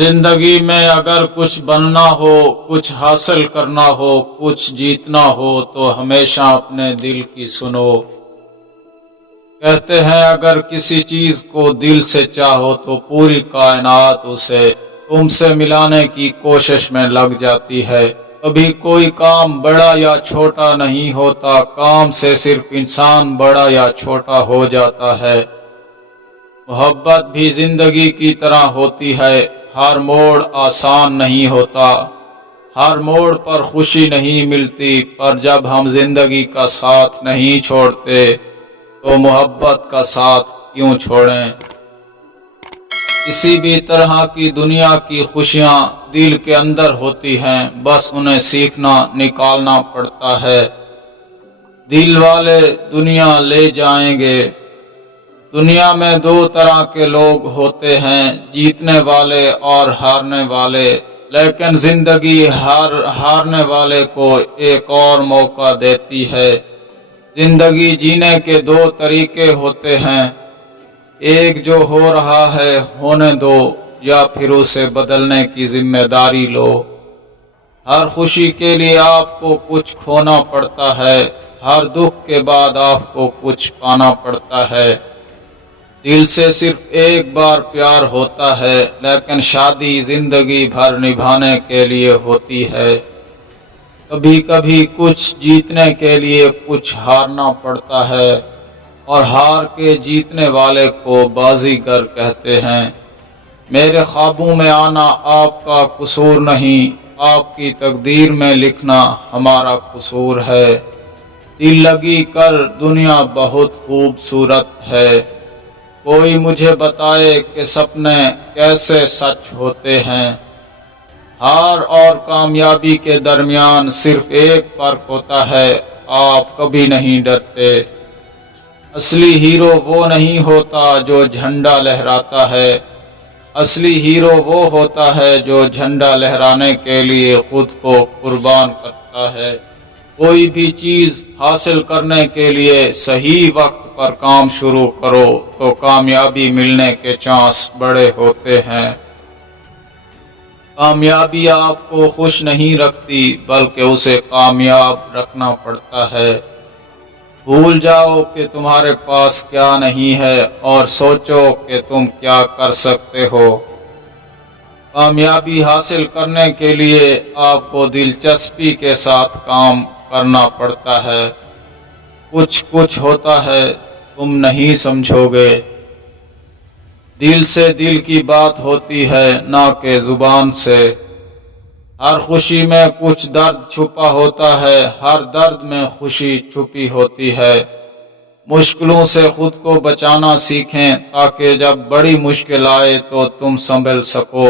जिंदगी में अगर कुछ बनना हो, कुछ हासिल करना हो, कुछ जीतना हो तो हमेशा अपने दिल की सुनो। कहते हैं अगर किसी चीज को दिल से चाहो तो पूरी कायनात उसे तुमसे मिलाने की कोशिश में लग जाती है। कभी कोई काम बड़ा या छोटा नहीं होता, काम से सिर्फ इंसान बड़ा या छोटा हो जाता है। मोहब्बत भी जिंदगी की तरह होती है, हर मोड़ आसान नहीं होता, हर मोड़ पर खुशी नहीं मिलती, पर जब हम जिंदगी का साथ नहीं छोड़ते तो मोहब्बत का साथ क्यों छोड़ें। किसी भी तरह की दुनिया की खुशियाँ दिल के अंदर होती हैं, बस उन्हें सीखना निकालना पड़ता है। दिल वाले दुनिया ले जाएंगे। दुनिया में दो तरह के लोग होते हैं, जीतने वाले और हारने वाले, लेकिन जिंदगी हारने वाले को एक और मौका देती है। जिंदगी जीने के दो तरीके होते हैं, एक जो हो रहा है होने दो या फिर उसे बदलने की जिम्मेदारी लो। हर खुशी के लिए आपको कुछ खोना पड़ता है, हर दुख के बाद आपको कुछ पाना पड़ता है। दिल से सिर्फ एक बार प्यार होता है, लेकिन शादी जिंदगी भर निभाने के लिए होती है। कभी कभी कुछ जीतने के लिए कुछ हारना पड़ता है और हार के जीतने वाले को बाजीगर कहते हैं। मेरे ख्वाबों में आना आपका कसूर नहीं, आपकी तकदीर में लिखना हमारा कसूर है। दिल लगी कर दुनिया बहुत खूबसूरत है, कोई मुझे बताए कि सपने कैसे सच होते हैं। हार और कामयाबी के दरमियान सिर्फ एक फर्क होता है, आप कभी नहीं डरते। असली हीरो वो नहीं होता जो झंडा लहराता है, असली हीरो वो होता है जो झंडा लहराने के लिए खुद को कुर्बान करता है। कोई भी चीज हासिल करने के लिए सही वक्त पर काम शुरू करो तो कामयाबी मिलने के चांस बड़े होते हैं। कामयाबी आपको खुश नहीं रखती, बल्कि उसे कामयाब रखना पड़ता है। भूल जाओ कि तुम्हारे पास क्या नहीं है और सोचो कि तुम क्या कर सकते हो। कामयाबी हासिल करने के लिए आपको दिलचस्पी के साथ काम करना पड़ता है। कुछ होता है तुम नहीं समझोगे। दिल से दिल की बात होती है, ना कि जुबान से। हर खुशी में कुछ दर्द छुपा होता है, हर दर्द में खुशी छुपी होती है। मुश्किलों से खुद को बचाना सीखें ताकि जब बड़ी मुश्किल आए तो तुम संभल सको।